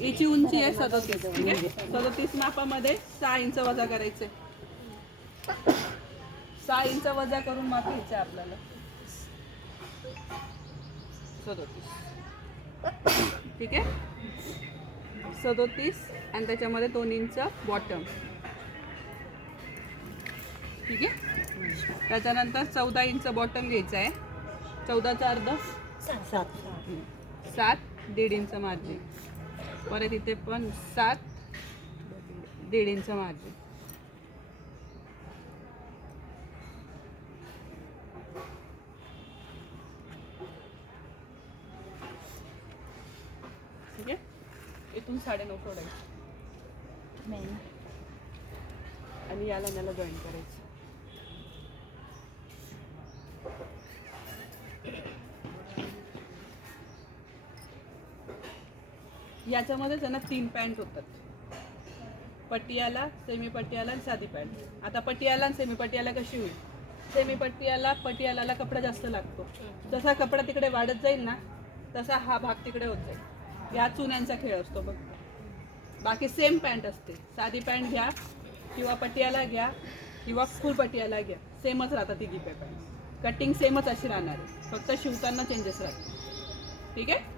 हिची उंची आहे 37, ठीक आहे. 37 मापामध्ये 6 इंच वजा करायचे. 6 इंच वजा करून माप घ्यायचे आपल्याला 37, ठीक आहे. 37 आणि त्याच्यामध्ये 2 इंच बॉटम, ठीक आहे. त्याच्यानंतर 14 इंच बॉटम घ्यायचं आहे. 14चा अर्ध 7, 1.5 इंच मार्जिन. परत इथे पण 7, 1.5 इंच मार्जिन. ठीक आहे. इथून 9.5 सोडायचं आणि याला जॉईन करायचं. याच्यामध्येच आहे ना 3 पॅन्ट होतात, पटियाला, सेमी पटियाला आणि साधी पॅन्ट. आता पटियाला आणि सेमी पटियाला कशी होईल? सेमी पटियाला कपडा जास्त लागतो. जसा कपडा तिकडे वाढत जाईल ना तसा हा भाग तिकडे होत जाईल. या चुन्यांचा खेळ असतो बघ. बाकी सेम पॅन्ट असते. साधी पॅन्ट घ्या किंवा पटियाला घ्या किंवा फुल पटियाला घ्या, सेमच राहतात तिघी पॅन्ट. कटिंग सेमच अशी राहणार आहे, फक्त शिवताना चेंजेस राहतात, ठीक आहे.